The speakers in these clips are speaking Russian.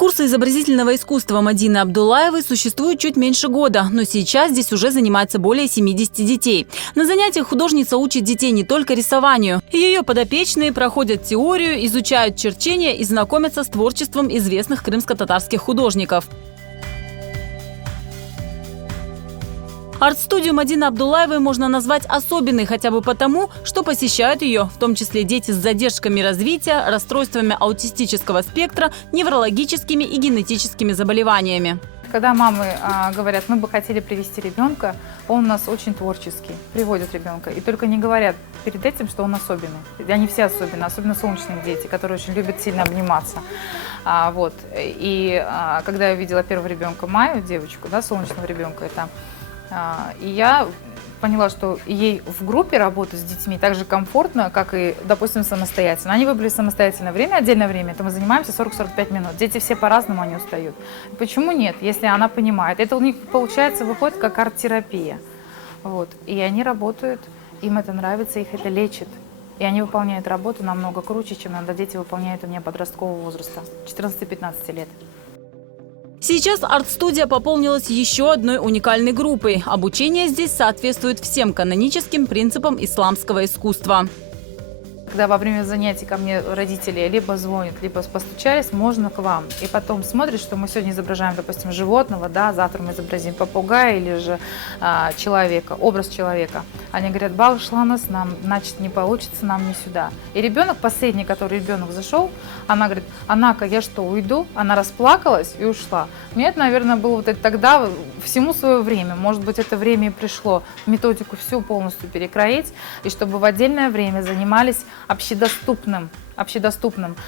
Курсы изобразительного искусства Мадины Абдуллаевой существуют чуть меньше года, но сейчас здесь уже занимается более 70 детей. На занятиях художница учит детей не только рисованию. Ее подопечные проходят теорию, изучают черчение и знакомятся с творчеством известных крымско-татарских художников. Арт-студию Мадины Абдуллаевой можно назвать особенной хотя бы потому, что посещают ее, в том числе дети с задержками развития, расстройствами аутистического спектра, неврологическими и генетическими заболеваниями. Когда мамы говорят, мы бы хотели привести ребенка, он у нас очень творческий, приводят ребенка. И только не говорят перед этим, что он особенный. Они все особенные, особенно солнечные дети, которые очень любят сильно обниматься. Когда я увидела первого ребенка Майю, девочку, да, солнечного ребенка, и я поняла, что ей в группе работать с детьми так же комфортно, как и, допустим, самостоятельно. Они выбрали самостоятельное время, отдельное время, то мы занимаемся 40-45 минут. Дети все по-разному, они устают. Почему нет, если она понимает? Это у них, получается, выходит как арт-терапия. И они работают, им это нравится, их это лечит. И они выполняют работу намного круче, чем иногда дети выполняют у меня подросткового возраста, 14-15 лет. Сейчас арт-студия пополнилась еще одной уникальной группой. Обучение здесь соответствует всем каноническим принципам исламского искусства. Когда во время занятий ко мне родители либо звонят, либо постучались, можно к вам. И потом смотришь, что мы сегодня изображаем, допустим, животного, да, завтра мы изобразим попугая или же человека, образ человека. Они говорят, бабушка шла нас, нам, значит, не получится, нам не сюда. И ребенок, последний, который ребенок зашел, она говорит, Анака, я что, уйду? Она расплакалась и ушла. Мне это, наверное, было тогда всему свое время. Может быть, это время и пришло методику всю полностью перекроить, и чтобы в отдельное время занимались общедоступным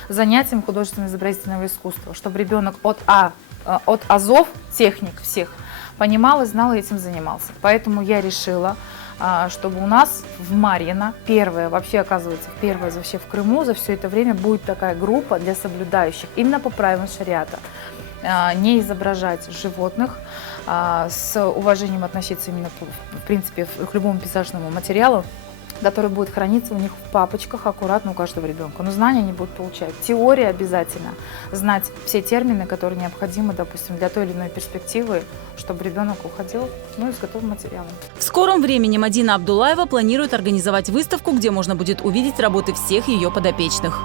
занятием художественно-изобразительного искусства, чтобы ребенок от азов, техник всех, понимал и знал, и этим занимался. Поэтому я решила, чтобы у нас в Марьино, первая вообще в Крыму за все это время будет такая группа для соблюдающих именно по правилам шариата. Не изображать животных, с уважением относиться именно, в принципе, к любому пейзажному материалу, который будет храниться у них в папочках аккуратно у каждого ребенка. Но знания они будут получать. Теория обязательно. Знать все термины, которые необходимы, допустим, для той или иной перспективы, чтобы ребенок уходил с готовым материалом. В скором времени Мадина Абдуллаева планирует организовать выставку, где можно будет увидеть работы всех ее подопечных.